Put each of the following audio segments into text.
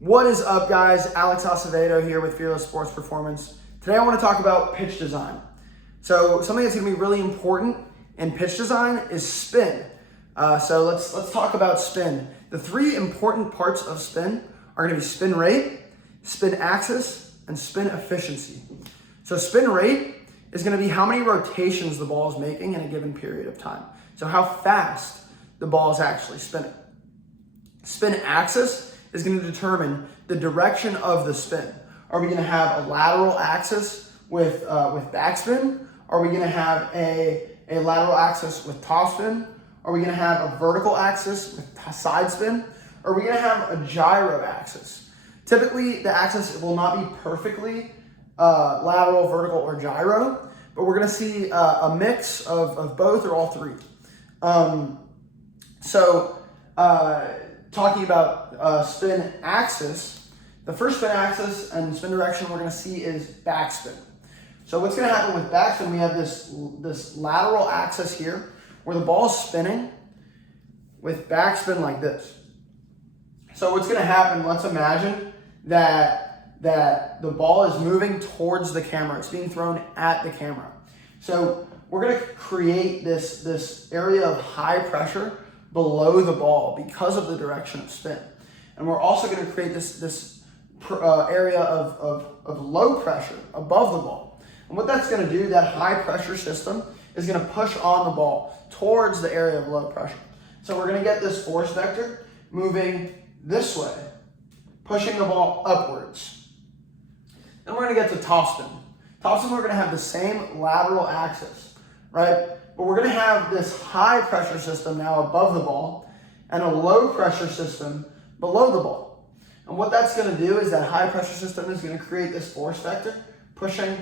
What is up, guys? Alex Acevedo here with Fearless Sports Performance. Today I want to talk about pitch design. So something that's going to be really important in pitch design is spin. So let's talk about spin. The three important parts of spin are going to be spin rate, spin axis, and spin efficiency. So spin rate is going to be how many rotations the ball is making in a given period of time. So how fast the ball is actually spinning. Spin axis is going to determine the direction of the spin. Are we going to have a lateral axis with backspin? Are we going to have a lateral axis with topspin? Are we going to have a vertical axis with side spin? Are we going to have a gyro axis? Typically, the axis will not be perfectly lateral, vertical, or gyro, but we're going to see a mix of both or all three. Talking about spin axis, the first spin axis and spin direction we're going to see is backspin. So what's going to happen with backspin, we have this lateral axis here where the ball is spinning with backspin like this. So what's going to happen, let's imagine that the ball is moving towards the camera. It's being thrown at the camera. So we're going to create this area of high pressure below the ball because of the direction of spin. And we're also going to create this area of low pressure above the ball. And what that's going to do, that high pressure system is going to push on the ball towards the area of low pressure. So we're going to get this force vector moving this way, pushing the ball upwards. Then we're going to get to topspin. Topspin, we're going to have the same lateral axis, right? But we're going to have this high pressure system now above the ball and a low pressure system below the ball. And what that's going to do is that high pressure system is going to create this force vector pushing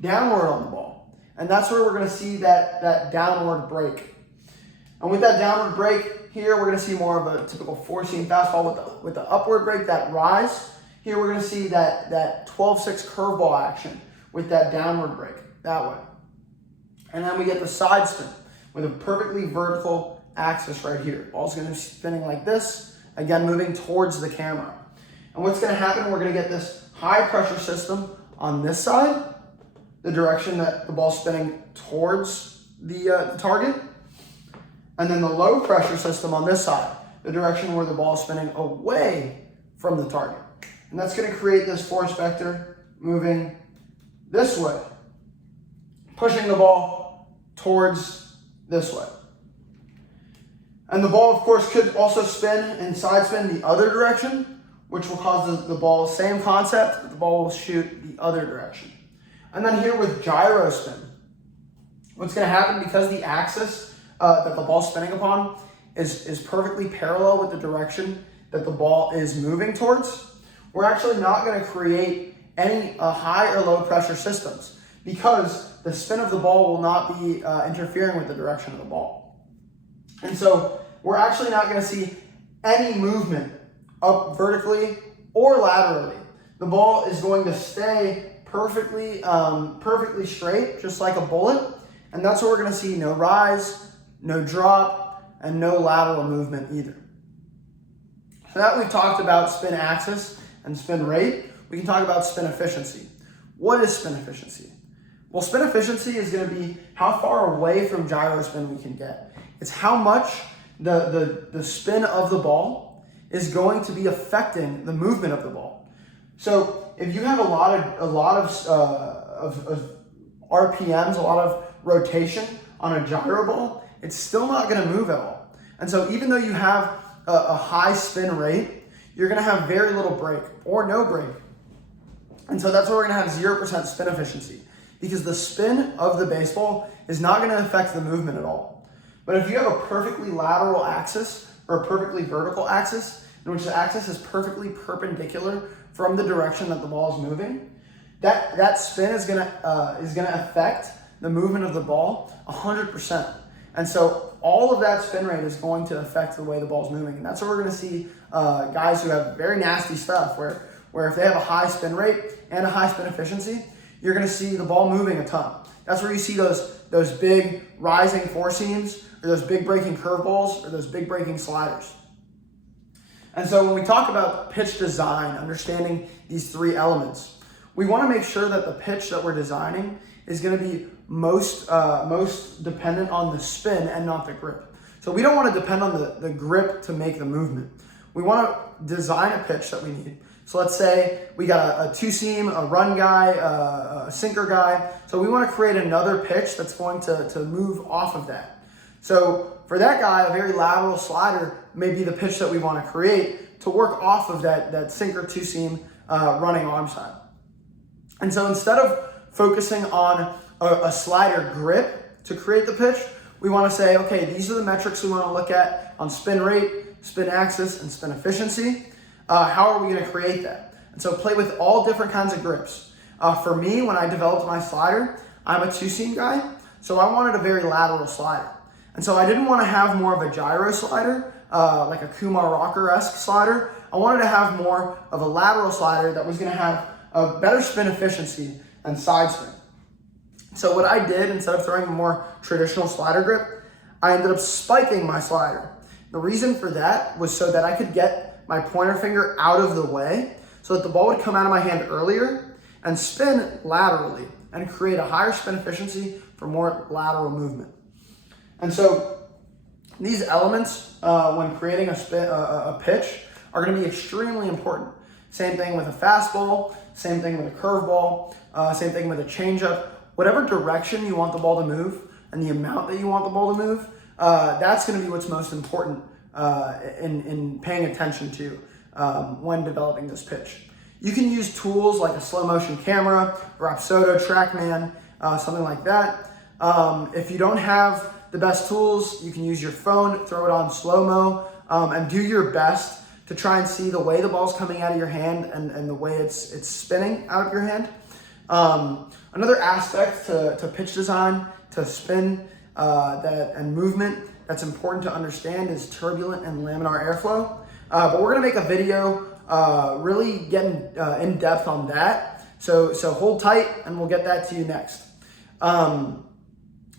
downward on the ball. And that's where we're going to see that downward break. And with that downward break here, we're going to see more of a typical four-seam fastball with the upward break, that rise. Here we're going to see that 12-6 curveball action with that downward break that way. And then we get the side spin with a perfectly vertical axis right here. Ball's going to be spinning like this, again moving towards the camera. And what's going to happen, we're going to get this high pressure system on this side, the direction that the ball's spinning towards the target. And then the low pressure system on this side, the direction where the ball is spinning away from the target. And that's going to create this force vector moving this way, pushing the ball towards this way. And the ball, of course, could also spin and side spin the other direction, which will cause the ball, same concept, but the ball will shoot the other direction. And then here with gyro spin, what's going to happen, because the axis that the ball's spinning upon is perfectly parallel with the direction that the ball is moving towards, we're actually not going to create any high or low pressure systems because the spin of the ball will not be interfering with the direction of the ball. And so we're actually not going to see any movement up vertically or laterally. The ball is going to stay perfectly straight, just like a bullet. And that's what we're going to see: no rise, no drop, and no lateral movement either. So that we've talked about spin axis and spin rate, we can talk about spin efficiency. What is spin efficiency? Well, spin efficiency is going to be how far away from gyro spin we can get. It's how much the spin of the ball is going to be affecting the movement of the ball. So if you have a lot of RPMs, a lot of rotation on a gyro ball, it's still not going to move at all. And so even though you have a high spin rate, you're going to have very little break or no break. And so that's why we're going to have 0% spin efficiency, because the spin of the baseball is not going to affect the movement at all. But if you have a perfectly lateral axis or a perfectly vertical axis, in which the axis is perfectly perpendicular from the direction that the ball is moving, that spin is going to affect the movement of the ball 100%. And so all of that spin rate is going to affect the way the ball is moving. And that's what we're going to see guys who have very nasty stuff, where if they have a high spin rate and a high spin efficiency, you're going to see the ball moving a ton. That's where you see those big rising four seams, or those big breaking curveballs, or those big breaking sliders. And so when we talk about pitch design, understanding these three elements, we want to make sure that the pitch that we're designing is going to be most dependent on the spin and not the grip. So we don't want to depend on the grip to make the movement. We want to design a pitch that we need. So let's say we got a two-seam, a run guy, a sinker guy. So we want to create another pitch that's going to move off of that. So for that guy, a very lateral slider may be the pitch that we want to create to work off of that sinker two-seam running arm side. And so instead of focusing on a slider grip to create the pitch, we want to say, okay, these are the metrics we want to look at on spin rate, spin axis, and spin efficiency. How are we going to create that? And so play with all different kinds of grips. For me, when I developed my slider, I'm a two-seam guy, so I wanted a very lateral slider. And so I didn't want to have more of a gyro slider, like a Kumar Rocker-esque slider. I wanted to have more of a lateral slider that was going to have a better spin efficiency and side spin. So what I did, instead of throwing a more traditional slider grip, I ended up spiking my slider. The reason for that was so that I could get my pointer finger out of the way so that the ball would come out of my hand earlier and spin laterally and create a higher spin efficiency for more lateral movement. And so these elements, when creating a pitch, are going to be extremely important. Same thing with a fastball, same thing with a curveball, same thing with a changeup. Whatever direction you want the ball to move and the amount that you want the ball to move, that's going to be what's most important in paying attention to when developing this pitch. You can use tools like a slow motion camera, Rapsodo, TrackMan, something like that. If you don't have the best tools, you can use your phone, throw it on slow-mo, and do your best to try and see the way the ball's coming out of your hand and the way it's spinning out of your hand. Another aspect to pitch design, to spin and movement that's important to understand is turbulent and laminar airflow. But we're gonna make a video really getting in depth on that. So hold tight and we'll get that to you next.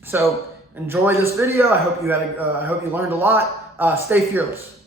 So enjoy this video. I hope you learned a lot. Stay fearless.